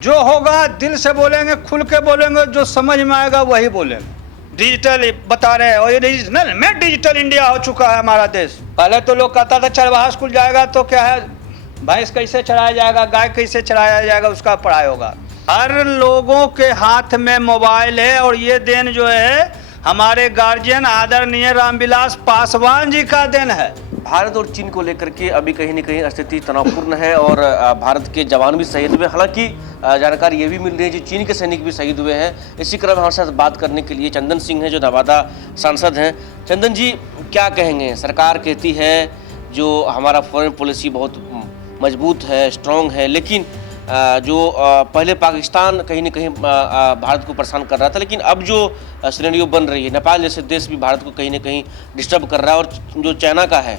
जो होगा दिल से बोलेंगे, खुल के बोलेंगे, जो समझ में आएगा वही बोलेंगे। डिजिटल बता रहे हैं और ये डिजिटल में डिजिटल इंडिया हो चुका है हमारा देश। पहले तो लोग कहता था चरवाहा स्कूल जाएगा तो क्या है, भैंस कैसे चराया जाएगा, गाय कैसे चराया जाएगा, उसका पढ़ाई होगा। हर लोगों के हाथ में मोबाइल है और ये देन जो है हमारे गार्जियन आदरणीय रामविलास पासवान जी का देन है। भारत और चीन को लेकर के अभी कहीं न कहीं स्थिति तनावपूर्ण है और भारत के जवान भी शहीद हुए। हालांकि जानकारी ये भी मिल रही है कि चीन के सैनिक भी शहीद हुए हैं। इसी क्रम में हमारे साथ बात करने के लिए चंदन सिंह हैं, जो नवादा सांसद हैं। चंदन जी, क्या कहेंगे? सरकार कहती है जो हमारा फॉरेन पॉलिसी बहुत मजबूत है, स्ट्रॉन्ग है, लेकिन जो पहले पाकिस्तान कहीं न कहीं भारत को परेशान कर रहा था, लेकिन अब जो सिनेरियो बन रही है, नेपाल जैसे देश भी भारत को कहीं न कहीं डिस्टर्ब कर रहा है और जो चाइना का है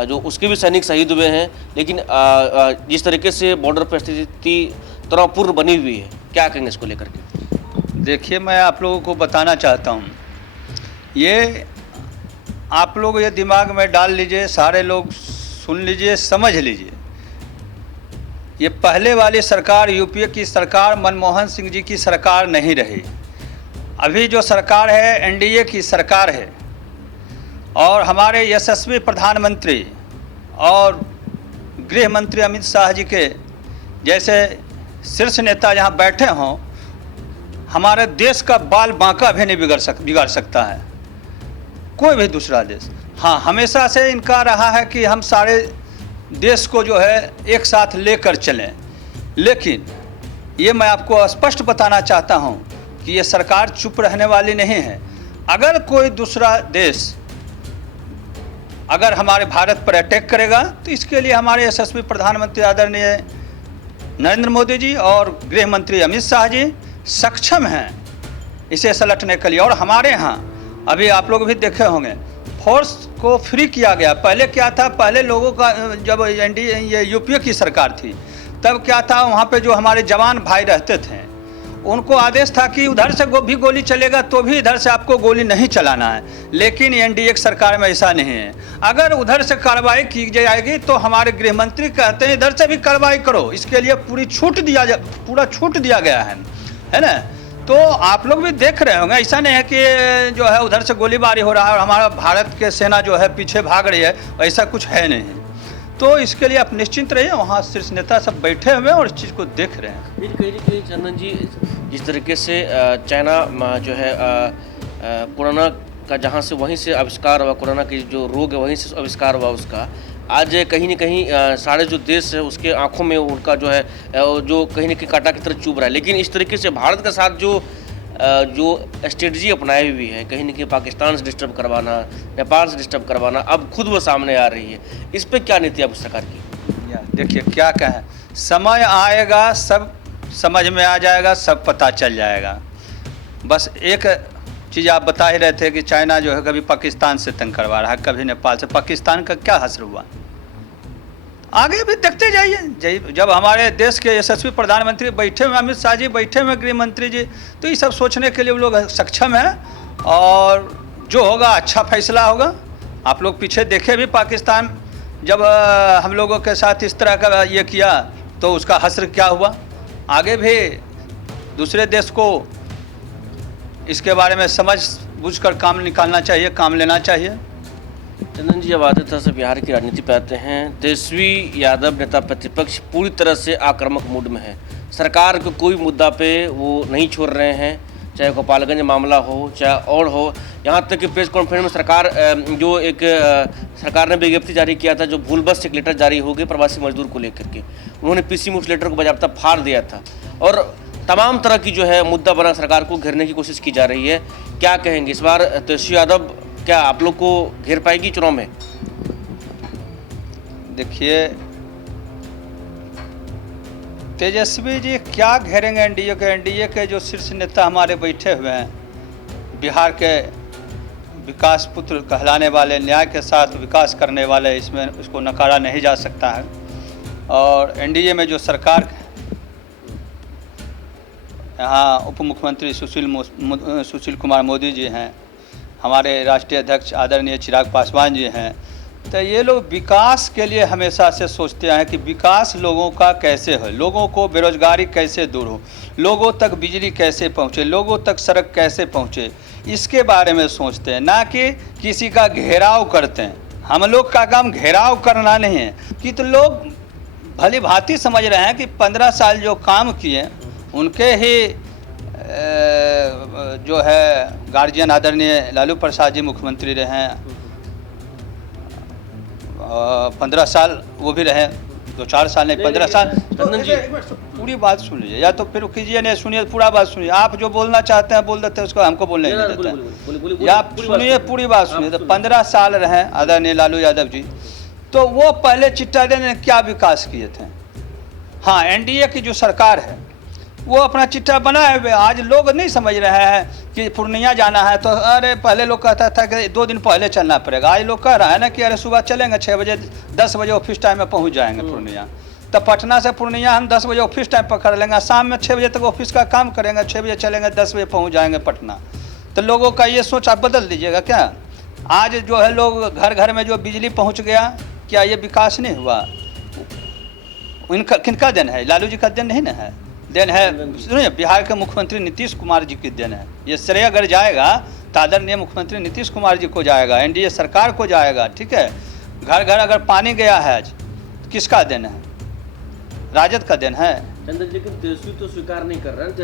जो उसके भी सैनिक शहीद हुए हैं। लेकिन जिस तरीके से बॉर्डर पर स्थिति तनावपूर्ण बनी हुई है, क्या कहेंगे इसको लेकर के? देखिए, मैं आप लोगों को बताना चाहता हूँ, ये आप लोग ये दिमाग में डाल लीजिए, सारे लोग सुन लीजिए, समझ लीजिए। ये पहले वाली सरकार, यूपीए की सरकार, मनमोहन सिंह जी की सरकार नहीं रही। अभी जो सरकार है एनडीए की सरकार है और हमारे यशस्वी प्रधानमंत्री और गृह मंत्री अमित शाह जी के जैसे शीर्ष नेता यहाँ बैठे हों, हमारे देश का बाल बांका भी नहीं बिगाड़ सकता है कोई भी दूसरा देश। हाँ, हमेशा से इनका रहा है कि हम सारे देश को जो है एक साथ लेकर चलें, लेकिन ये मैं आपको स्पष्ट बताना चाहता हूँ कि ये सरकार चुप रहने वाली नहीं है। अगर कोई दूसरा देश अगर हमारे भारत पर अटैक करेगा तो इसके लिए हमारे यशस्वी प्रधानमंत्री आदरणीय नरेंद्र मोदी जी और गृह मंत्री अमित शाह जी सक्षम हैं इसे सलटने के लिए। और हमारे यहाँ अभी आप लोग भी देखे होंगे, फोर्स को फ्री किया गया। पहले क्या था, पहले लोगों का जब एनडीए ये यूपीए की सरकार थी तब क्या था, वहाँ पे जो हमारे जवान भाई रहते थे उनको आदेश था कि उधर से भी गोली चलेगा तो भी इधर से आपको गोली नहीं चलाना है। लेकिन एनडीए की सरकार में ऐसा नहीं है। अगर उधर से कार्रवाई की जाएगी तो हमारे गृह मंत्री कहते हैं इधर से भी कार्रवाई करो, इसके लिए पूरा छूट दिया गया है ना। तो आप लोग भी देख रहे होंगे, ऐसा नहीं है कि जो है उधर से गोलीबारी हो रहा है और हमारा भारत के सेना जो है पीछे भाग रही है, ऐसा कुछ है नहीं। तो इसके लिए आप निश्चिंत रहिए, वहाँ शीर्ष नेता सब बैठे हुए हैं और इस चीज़ को देख रहे हैं। कहीं चंदन जी, जिस तरीके से चाइना जो है कोरोना का जहाँ से वहीं से आविष्कार हुआ, कोरोना की जो रोग है वहीं से आविष्कार हुआ उसका, आज कहीं न कहीं सारे जो देश है उसके आंखों में उनका जो है जो कहीं न कहीं कांटा की तरह चुभ रहा है। लेकिन इस तरीके से भारत के साथ जो स्ट्रेटजी अपनाई हुई है, कहीं न कहीं पाकिस्तान से डिस्टर्ब करवाना, नेपाल से डिस्टर्ब करवाना, अब खुद वो सामने आ रही है। इस पर क्या नीति है सरकार की? देखिए क्या कहें, समय आएगा सब समझ में आ जाएगा, सब पता चल जाएगा। बस एक चीज़ आप बता ही रहे थे कि चाइना जो है कभी पाकिस्तान से तंग करवा रहा है, कभी नेपाल से। पाकिस्तान का क्या हश्र हुआ, आगे भी देखते जाइए। जब हमारे देश के यशस्वी प्रधानमंत्री बैठे हुए, अमित शाह जी बैठे हुए, गृह मंत्री जी, तो ये सब सोचने के लिए वो लोग सक्षम हैं और जो होगा अच्छा फैसला होगा। आप लोग पीछे देखे भी, पाकिस्तान जब हम लोगों के साथ इस तरह का ये किया तो उसका हश्र क्या हुआ। आगे भी दूसरे देश को इसके बारे में समझ बूझकर काम निकालना चाहिए, काम लेना चाहिए। चंदन जी, अब आते से बिहार की राजनीति पे आते हैं। तेजस्वी यादव नेता प्रतिपक्ष पूरी तरह से आक्रामक मूड में है। सरकार को कोई मुद्दा पे वो नहीं छोड़ रहे हैं, चाहे गोपालगंज मामला हो चाहे और हो। यहाँ तक कि प्रेस कॉन्फ्रेंस में सरकार ने विज्ञप्ति जारी किया था, जो भूलवश एक लेटर जारी हो गई प्रवासी मजदूर को लेकर के, उन्होंने पीसी में उस लेटर को बाज़ाब्ता फाड़ दिया था और तमाम तरह की जो है मुद्दा बना सरकार को घेरने की कोशिश की जा रही है। क्या कहेंगे इस बार तेजस्वी यादव क्या आप लोग को घेर पाएगी चुनाव में? देखिए, तेजस्वी जी क्या घेरेंगे एनडीए के जो शीर्ष नेता हमारे बैठे हुए हैं, बिहार के विकास पुत्र कहलाने वाले, न्याय के साथ विकास करने वाले, इसमें उसको नकारा नहीं जा सकता है। और एनडीए में जो सरकार यहाँ उप मुख्यमंत्री सुशील कुमार मोदी जी हैं, हमारे राष्ट्रीय अध्यक्ष आदरणीय चिराग पासवान जी हैं, तो ये लोग विकास के लिए हमेशा से सोचते हैं कि विकास लोगों का कैसे हो, लोगों को बेरोजगारी कैसे दूर हो, लोगों तक बिजली कैसे पहुंचे, लोगों तक सड़क कैसे पहुंचे, इसके बारे में सोचते हैं, ना कि किसी का घेराव करते हैं। हम लोग का काम घेराव करना नहीं है कि तो लोग भली भांति समझ रहे हैं कि 15 साल जो काम किए उनके ही जो है गार्जियन आदरणीय लालू प्रसाद जी मुख्यमंत्री रहे हैं, 15 साल वो भी रहे, 2-4 साल नहीं 15 साल। तो पूरी बात सुन लीजिए, या तो फिर कीजिए नहीं सुनिए, पूरा बात सुनिए। आप जो बोलना चाहते हैं बोल देते हैं, उसको हमको बोलने नहीं देते हैं। या आप सुनिए, पूरी बात सुनिए। तो 15 साल रहे आदरणीय लालू यादव जी, तो वो पहले चिट्टा देने क्या विकास किए थे। हाँ, एनडीए की जो सरकार है वो अपना चिट्ठा बनाए हुए, आज लोग नहीं समझ रहे हैं कि पूर्णिया जाना है तो अरे पहले लोग कहता था कि 2 दिन पहले चलना पड़ेगा, आज लोग कह रहा है ना कि अरे सुबह चलेंगे 6 बजे 10 बजे ऑफिस टाइम में पहुंच जाएंगे पूर्णिया। तो पटना से पूर्णिया हम 10 बजे ऑफिस टाइम पकड़ लेंगे, शाम में 6 बजे तक ऑफिस का काम करेंगे, 6 बजे चलेंगे, 10 बजे पहुँच जाएंगे पटना। तो लोगों का ये सोच आप बदल दीजिएगा क्या। आज जो है लोग घर घर में जो बिजली पहुँच गया, क्या ये विकास नहीं हुआ? इनका किनका देन है? लालू जी का देन नहीं ना है, देन है सुनिए बिहार के मुख्यमंत्री नीतीश कुमार जी की देन है। ये श्रेय अगर जाएगा तो आदरणीय मुख्यमंत्री नीतीश कुमार जी को जाएगा, एनडीए सरकार को जाएगा। ठीक है, घर घर अगर पानी गया है आज तो किसका देन है? राजद का देन है। चंदन जी, लेकिन तेजस्वी तो स्वीकार नहीं कर रहे हैं।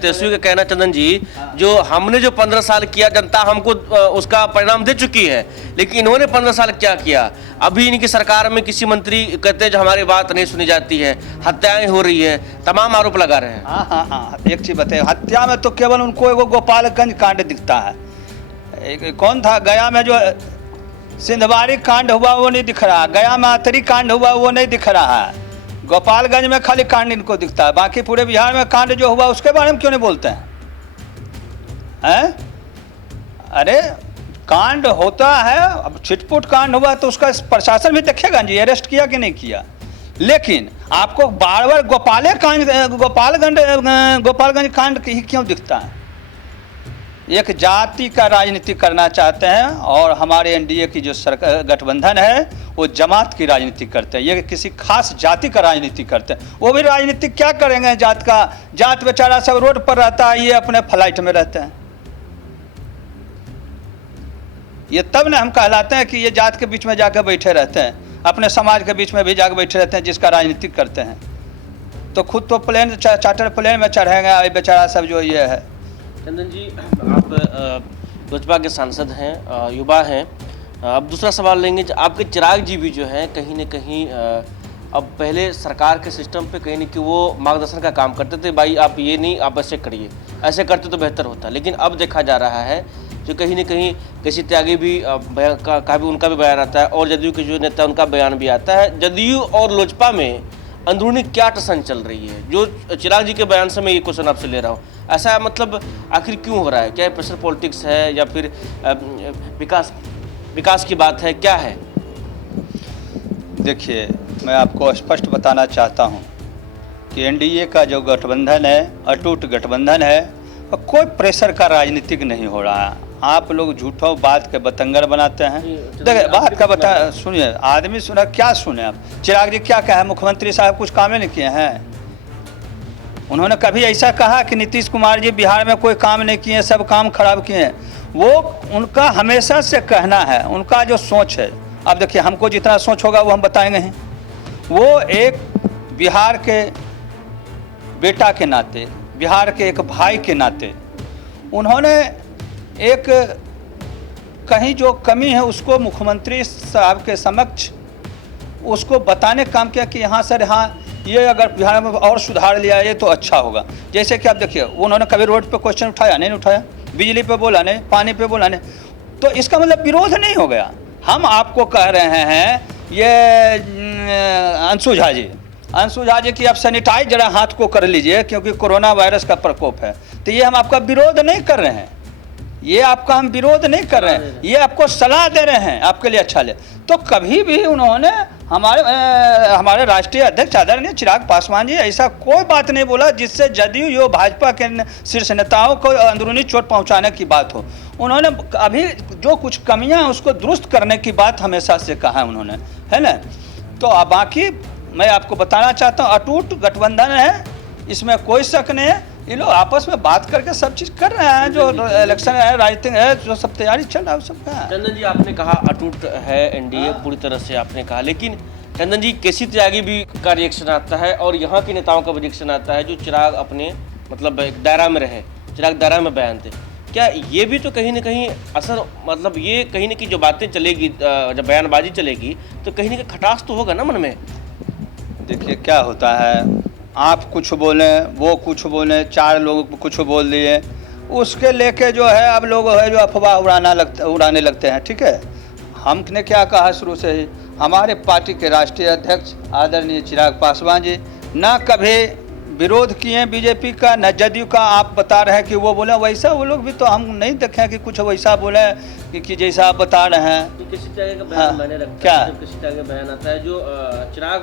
तेजस्वी का कहना चंदन जी, जो हमने जो 15 साल किया जनता हमको उसका परिणाम दे चुकी है, लेकिन इन्होंने 15 साल क्या किया? अभी इनकी सरकार में किसी मंत्री कहते हैं जो हमारी बात नहीं सुनी जाती है, हत्याएं हो रही है, तमाम आरोप लगा रहे हैं। हाँ, एक चीज बताइए, हत्या में तो केवल उनको एगो गोपालगंज कांड दिखता है। कौन था गया में जो सिंधवाड़ी कांड हुआ वो नहीं दिख रहा, गया में आतरी कांड हुआ वो नहीं दिख रहा है, गोपालगंज में खाली कांड इनको दिखता है। बाकी पूरे बिहार में कांड जो हुआ उसके बारे में क्यों नहीं बोलते हैं? अरे कांड होता है, अब छिटपुट कांड हुआ तो उसका प्रशासन भी देखेगा जी अरेस्ट किया कि नहीं किया। लेकिन आपको बार बार गोपालगंज कांड ही क्यों दिखता है? एक जाति का राजनीति करना चाहते हैं और हमारे एनडीए की जो सरकार गठबंधन है वो जमात की राजनीति करते हैं, ये किसी खास जाति का राजनीति करते हैं। वो भी राजनीति क्या करेंगे जात का? जात बेचारा सब रोड पर रहता है, ये अपने फ्लाइट में रहते हैं। ये तब न हम कहलाते हैं कि ये जात के बीच में जाकर बैठे रहते हैं, अपने समाज के बीच में भी जाकर बैठे रहते हैं जिसका राजनीति करते हैं। तो खुद तो प्लेन चार्टर प्लेन में चढ़ेंगे बेचारा सब जो ये है। चंदन जी, आप लोजपा के सांसद हैं, युवा हैं। अब दूसरा सवाल लेंगे, आपके चिराग जी भी जो हैं कहीं न कहीं अब पहले सरकार के सिस्टम पे कहीं न कहीं वो मार्गदर्शन का काम करते थे, भाई आप ये नहीं, आप ऐसे करिए, ऐसे करते तो बेहतर होता। लेकिन अब देखा जा रहा है जो कहीं न कहीं किसी त्यागी भी उनका भी बयान आता है और जदयू के जो नेता उनका बयान भी आता है। जदयू और लोजपा में अंदरूनी क्या टसन चल रही है? जो चिराग जी के बयान से मैं ये क्वेश्चन आपसे ले रहा हूँ, ऐसा मतलब आखिर क्यों हो रहा है? क्या प्रेशर पॉलिटिक्स है या फिर विकास की बात है, क्या है? देखिए, मैं आपको स्पष्ट बताना चाहता हूँ कि एनडीए का जो गठबंधन है अटूट गठबंधन है, और कोई प्रेशर का राजनीतिक नहीं हो रहा है। आप लोग झूठों बात के बतंगर बनाते हैं। देखिए बात का बता सुनिए, आदमी सुना क्या सुने आप? चिराग जी क्या कहा? मुख्यमंत्री साहब कुछ काम नहीं किए हैं? उन्होंने कभी ऐसा कहा कि नीतीश कुमार जी बिहार में कोई काम नहीं किए, सब काम खराब किए हैं? वो उनका हमेशा से कहना है, उनका जो सोच है। अब देखिए, हमको जितना सोच होगा वो हम बताएंगे हैं। वो एक बिहार के बेटा के नाते, बिहार के एक भाई के नाते उन्होंने एक कहीं जो कमी है उसको मुख्यमंत्री साहब के समक्ष उसको बताने का काम किया कि यहाँ सर हाँ ये अगर बिहार में और सुधार लिया ये तो अच्छा होगा। जैसे कि आप देखिए, उन्होंने कभी रोड पे क्वेश्चन उठाया नहीं उठाया, बिजली पे बोला नहीं, पानी पे बोला नहीं, तो इसका मतलब विरोध नहीं हो गया। हम आपको कह रहे हैं ये अंशु झा जी की आप सैनिटाइज जरा हाथ को कर लीजिए क्योंकि कोरोना वायरस का प्रकोप है। तो ये हम आपका विरोध नहीं कर रहे हैं, ये आपका हम विरोध नहीं कर रहे हैं, ये आपको सलाह दे रहे हैं आपके लिए अच्छा ले। तो कभी भी उन्होंने हमारे राष्ट्रीय अध्यक्ष आदरणीय चिराग पासवान जी ऐसा कोई बात नहीं बोला जिससे जदयू यो भाजपा के शीर्ष नेताओं को अंदरूनी चोट पहुंचाने की बात हो। उन्होंने अभी जो कुछ कमियां हैं उसको दुरुस्त करने की बात हमेशा से कहा है उन्होंने, है ना। तो अब बाकी मैं आपको बताना चाहता हूँ, अटूट गठबंधन है, इसमें कोई शक नहीं है। ये लोग आपस में बात करके सब चीज़ कर रहे हैं, जो इलेक्शन है, राजनीतिक है, जो सब तैयारी चल रहा है सबका है। चंदन जी, आपने कहा अटूट है एनडीए, पूरी तरह से आपने कहा, लेकिन चंदन जी केसी त्यागी भी का रिएक्शन आता है और यहाँ के नेताओं का भी रिएक्शन आता है जो चिराग अपने मतलब एक दायरा में रहे, चिराग दायरा में बयान थे। क्या ये भी तो कहीं ना कहीं असर, मतलब ये कहीं ना कहीं जो बातें चलेगी, जब बयानबाजी चलेगी तो कहीं ना कहीं खटास तो होगा ना मन में। देखिए क्या होता है, आप कुछ बोलें, वो कुछ बोलें, चार लोग कुछ बोल दिए, उसके लेके जो है अब लोग है जो अफवाह उड़ाने लगते हैं। ठीक है, हमने क्या कहा शुरू से ही, हमारे पार्टी के राष्ट्रीय अध्यक्ष आदरणीय चिराग पासवान जी ना कभी विरोध किए बीजेपी का, न जदयू का। आप बता रहे हैं कि वो बोले वैसा, वो लोग भी तो हम नहीं देखे कि कुछ वैसा बोले कि जैसा आप बता रहे हैं। किसी तरह का बयान मैंने रखा क्या है, जब किसी तरह का बयान आता है जो चिराग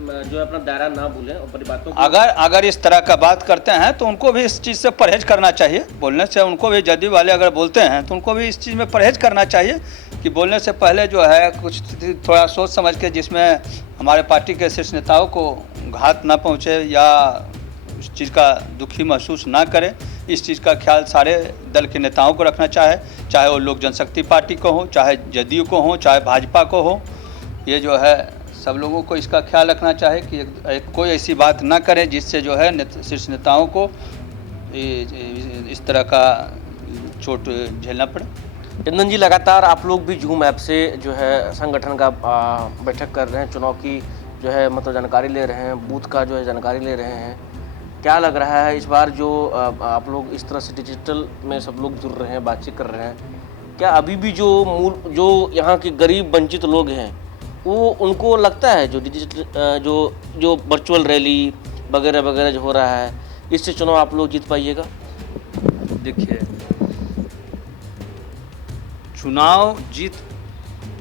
जो है अपना दायरा ना भूलें और बड़ी बातों को अगर इस तरह का बात करते हैं तो उनको भी इस चीज़ से परहेज करना चाहिए बोलने से। उनको भी जदयू वाले अगर बोलते हैं तो उनको भी इस चीज़ में परहेज करना चाहिए कि बोलने से पहले जो है कुछ थोड़ा सोच समझ के, जिसमें हमारे पार्टी के शीर्ष नेताओं को घात ना पहुँचे या उस चीज़ का दुखी महसूस ना करें, इस चीज़ का ख्याल सारे दल के नेताओं को रखना चाहे वो लोक जनशक्ति पार्टी को हो, चाहे जदयू को हो, चाहे भाजपा को हो। ये जो है सब लोगों को इसका ख्याल रखना चाहिए कि कोई ऐसी बात ना करे जिससे जो है शीर्ष नेताओं को इस तरह का चोट झेलना पड़े। चंदन जी, लगातार आप लोग भी जूम ऐप से जो है संगठन का बैठक कर रहे हैं, चुनाव की जो है मतलब जानकारी ले रहे हैं, बूथ का जो है जानकारी ले रहे हैं। क्या लग रहा है इस बार जो आप लोग इस तरह से डिजिटल में सब लोग जुड़ रहे हैं, बातचीत कर रहे हैं, क्या अभी भी जो यहाँ के गरीब वंचित लोग हैं वो उनको लगता है जो डिजिटल जो वर्चुअल रैली वगैरह वगैरह जो हो रहा है इससे चुनाव आप लोग जीत पाइएगा? देखिए, चुनाव जीत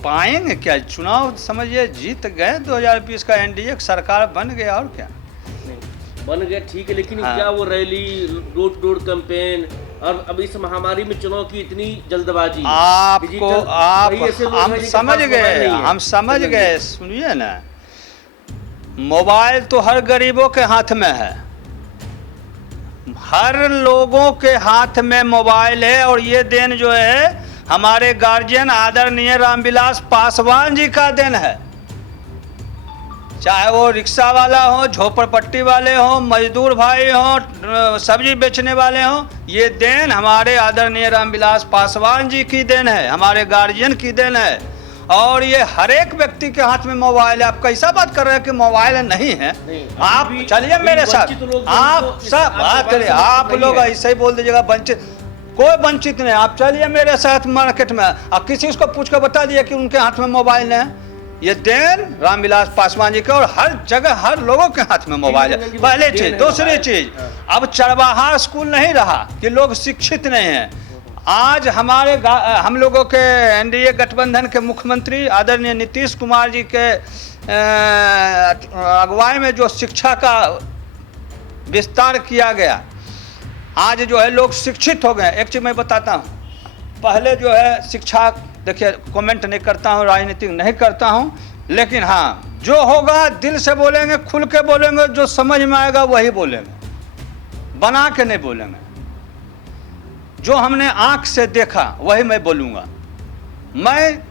पाएंगे क्या? चुनाव समझिए जीत गए, 2020 का एनडीए सरकार बन गया, और क्या बन गया, ठीक है, लेकिन हाँ। क्या वो rally, door to door campaign और अब इस महामारी में चुनाव की इतनी जल्दबाजी, हम समझ गए। सुनिए ना, मोबाइल तो हर गरीबों के हाथ में है, हर लोगों के हाथ में मोबाइल है, और ये देन जो है हमारे गार्जियन आदरणीय रामविलास पासवान जी का देन है। चाहे वो रिक्शा वाला हो, झोपड़पट्टी वाले हो, मजदूर भाई हो, सब्जी बेचने वाले हो, ये देन हमारे आदरणीय रामविलास पासवान जी की देन है, हमारे गार्जियन की देन है। और ये हर एक व्यक्ति के हाथ में मोबाइल है। आप कैसा बात कर रहे हैं कि मोबाइल नहीं है? आप चलिए मेरे साथ, आप सब बात करिए, आप लोग ऐसे ही बोल दीजिएगा वंचित, कोई वंचित नहीं। आप चलिए मेरे साथ मार्केट में, आप किसी को पूछ कर बता दिए कि उनके हाथ में मोबाइल है। ये देन रामविलास पासवान जी का, और हर जगह हर लोगों के हाथ में मोबाइल है। पहले चीज, दूसरी चीज, अब चरवाहा स्कूल नहीं रहा कि लोग शिक्षित नहीं हैं। आज हम लोगों के एनडीए गठबंधन के मुख्यमंत्री आदरणीय नीतीश कुमार जी के अगुवाई में जो शिक्षा का विस्तार किया गया, आज जो है लोग शिक्षित हो गए। एक चीज मैं बताता हूँ, पहले जो है शिक्षा, देखिए कमेंट नहीं करता हूँ, राजनीतिक नहीं करता हूँ, लेकिन हाँ जो होगा दिल से बोलेंगे, खुल के बोलेंगे, जो समझ में आएगा वही बोलेंगे, बना के नहीं बोलेंगे। जो हमने आंख से देखा वही मैं बोलूँगा। मैं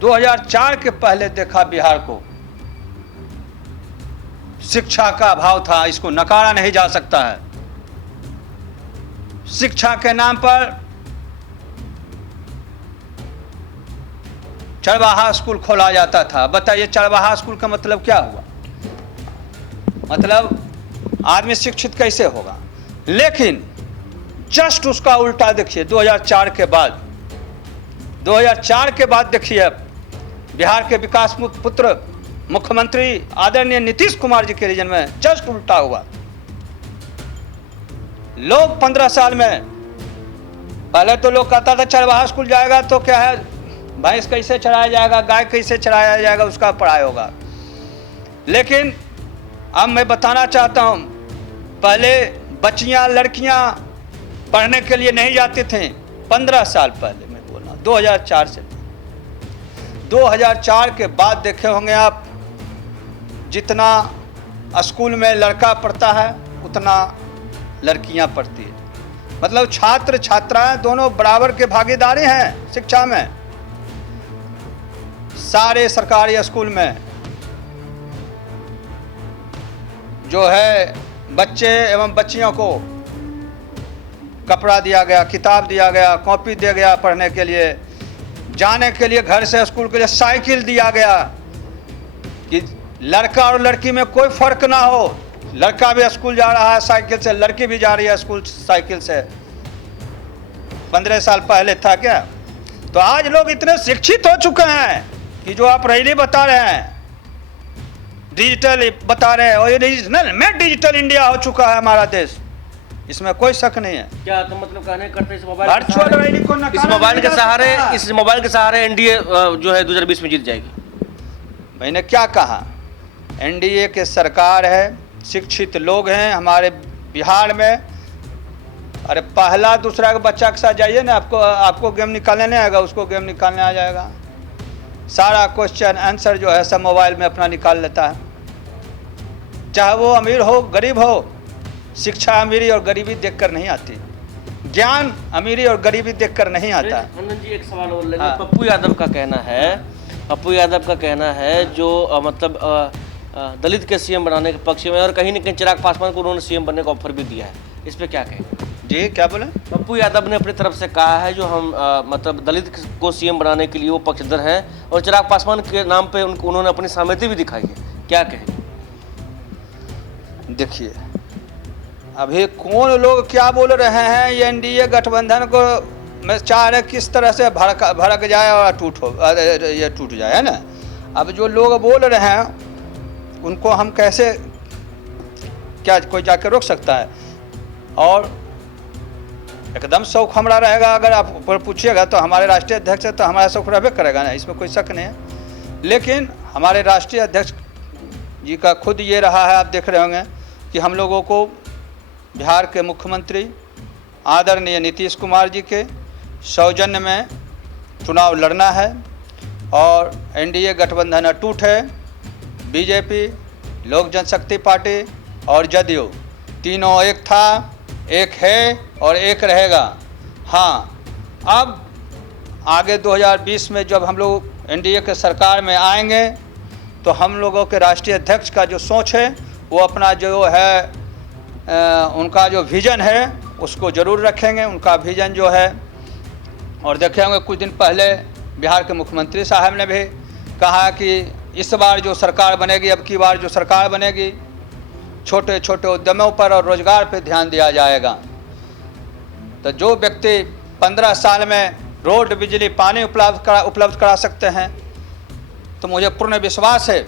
2004 के पहले देखा बिहार को, शिक्षा का अभाव था, इसको नकारा नहीं जा सकता है। शिक्षा के नाम पर चरवाहा स्कूल खोला जाता था। बताइए चरवाहा स्कूल का मतलब क्या हुआ? मतलब आदमी शिक्षित कैसे होगा? लेकिन जस्ट उसका उल्टा देखिए, 2004 के बाद देखिए बिहार के विकास पुत्र मुख्यमंत्री आदरणीय नीतीश कुमार जी के रीजन में जस्ट उल्टा हुआ। लोग 15 साल में, पहले तो लोग कहता था चरवाहा स्कूल जाएगा तो क्या है, भैंस कैसे चराया जाएगा, गाय कैसे चराया जाएगा, उसका पढ़ाई होगा। लेकिन अब मैं बताना चाहता हूँ, पहले बच्चियाँ लड़कियाँ पढ़ने के लिए नहीं जाती थीं। 15 साल पहले मैं बोल रहा हूँ, 2004 से 2004 के बाद देखे होंगे आप, जितना स्कूल में लड़का पढ़ता है उतना लड़कियां पढ़ती है। मतलब छात्र छात्राएं दोनों बराबर के भागीदारी हैं शिक्षा में। सारे सरकारी स्कूल में जो है बच्चे एवं बच्चियों को कपड़ा दिया गया, किताब दिया गया, कॉपी दिया गया, पढ़ने के लिए, जाने के लिए घर से स्कूल के लिए साइकिल दिया गया कि लड़का और लड़की में कोई फर्क ना हो। लड़का भी स्कूल जा रहा है साइकिल से, लड़की भी जा रही है स्कूल साइकिल से। 15 साल पहले था क्या? तो आज लोग इतने शिक्षित हो चुके हैं कि जो आप रैली बता रहे हैं, डिजिटल बता रहे हैं, और ये रीजनल में डिजिटल इंडिया हो चुका है हमारा देश, इसमें कोई शक नहीं है। क्या तो मतलब कहने करते इस मोबाइल के सहारे एनडीए जो है 2020 में जीत जाएगी? मैंने क्या कहा, एनडीए के सरकार है, शिक्षित लोग हैं हमारे बिहार में। अरे पहला दूसरा के बच्चा के साथ जाइए ना, आपको गेम निकालने नहीं आएगा, उसको गेम निकालने आ जाएगा। सारा क्वेश्चन आंसर जो है सब मोबाइल में अपना निकाल लेता है, चाहे वो अमीर हो गरीब हो। शिक्षा अमीरी और गरीबी देखकर नहीं आती, ज्ञान अमीरी और गरीबी देखकर नहीं आता। नंदन जी एक सवाल और लेंगे। पप्पू यादव का कहना है जो मतलब दलित के सीएम बनाने के पक्ष में, और कहीं न कहीं चिराग पासवान को उन्होंने सीएम बनने का ऑफर भी दिया है, इस पे क्या कहेंगे? जी क्या बोले? पप्पू यादव ने अपनी तरफ से कहा है जो हम मतलब दलित को सीएम बनाने के लिए वो पक्षधर हैं, और चिराग पासवान के नाम पे उन्होंने अपनी सहमति भी दिखाई है, क्या कहेंगे? देखिए अभी कौन लोग क्या बोल रहे हैं, ये एनडीए गठबंधन को मैं चाह रहे किस तरह से भड़क जाए और ये टूट जाए, है ना। अब जो लोग बोल रहे हैं उनको हम कैसे, क्या कोई जाकर रोक सकता है? और एकदम शौक हमारा रहेगा, अगर आप पूछिएगा तो हमारे राष्ट्रीय अध्यक्ष है तो हमारा शौक रहबे करेगा ना, इसमें कोई शक नहीं है। लेकिन हमारे राष्ट्रीय अध्यक्ष जी का खुद ये रहा है, आप देख रहे होंगे कि हम लोगों को बिहार के मुख्यमंत्री आदरणीय नीतीश कुमार जी के सौजन्य में चुनाव लड़ना है, और एनडीए गठबंधन अटूट है। बीजेपी, लोक जनशक्ति पार्टी और जदयू तीनों एक था, एक है और एक रहेगा। हाँ, अब आगे 2020 में जब हम लोग एनडीए के सरकार में आएंगे तो हम लोगों के राष्ट्रीय अध्यक्ष का जो सोच है वो अपना जो है उनका जो विज़न है उसको ज़रूर रखेंगे, उनका विज़न जो है। और देखे होंगे कुछ दिन पहले बिहार के मुख्यमंत्री साहब ने भी कहा कि इस बार जो सरकार बनेगी, अब की बार जो सरकार बनेगी, छोटे छोटे उद्यमों पर और रोजगार पर ध्यान दिया जाएगा। तो जो व्यक्ति 15 साल में रोड, बिजली, पानी उपलब्ध करा सकते हैं, तो मुझे पूर्ण विश्वास है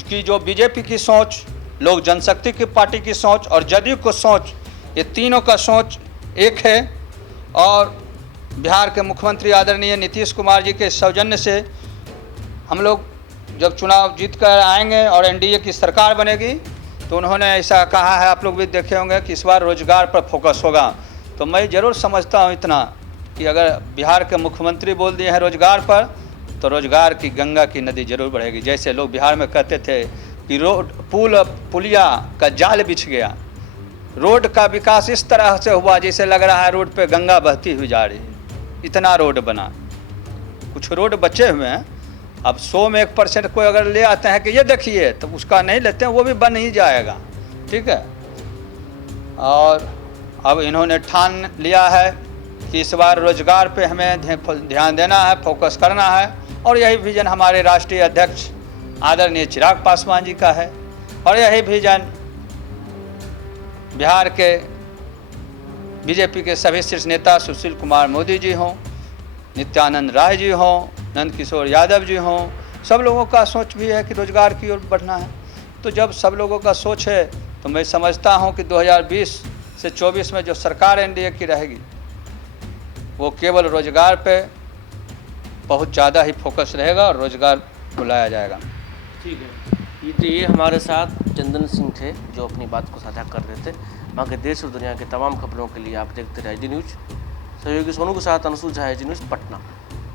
कि जो बीजेपी की सोच, लोक जनशक्ति की पार्टी की सोच और जदयू की सोच, ये तीनों का सोच एक है। और बिहार के मुख्यमंत्री आदरणीय नीतीश कुमार जी के सौजन्य से हम लोग जब चुनाव जीत कर आएंगे और एनडीए की सरकार बनेगी तो उन्होंने ऐसा कहा है, आप लोग भी देखे होंगे कि इस बार रोजगार पर फोकस होगा। तो मैं ज़रूर समझता हूँ इतना कि अगर बिहार के मुख्यमंत्री बोल दिए हैं रोजगार पर, तो रोजगार की गंगा की नदी जरूर बढ़ेगी। जैसे लोग बिहार में कहते थे कि रोड, पुलिया का जाल बिछ गया, रोड का विकास इस तरह से हुआ जैसे लग रहा है रोड पे गंगा बहती हुई जा रही है, इतना रोड बना। कुछ रोड बचे हुए हैं, अब 100 में 1% कोई अगर ले आते हैं कि ये देखिए, तो उसका नहीं लेते हैं, वो भी बन ही जाएगा, ठीक है। और अब इन्होंने ठान लिया है कि इस बार रोजगार पे हमें ध्यान देना है, फोकस करना है, और यही विजन हमारे राष्ट्रीय अध्यक्ष आदरणीय चिराग पासवान जी का है। और यही विजन बिहार के बीजेपी के सभी शीर्ष नेता सुशील कुमार मोदी जी हों, नित्यानंद राय जी हों, नंद किशोर यादव जी हों, सब लोगों का सोच भी है कि रोजगार की ओर बढ़ना है। तो जब सब लोगों का सोच है तो मैं समझता हूं कि 2020 से 24 में जो सरकार एनडीए की रहेगी वो केवल रोजगार पे बहुत ज़्यादा ही फोकस रहेगा और रोजगार को लाया जाएगा। ठीक है। ये हमारे साथ चंदन सिंह थे जो अपनी बात को साझा कर रहे थे। वहाँ के देश और दुनिया के तमाम खबरों के लिए आप देखते रहिए जी न्यूज़। सहयोगी सोनू के साथ अंशु झा, जी न्यूज़, पटना।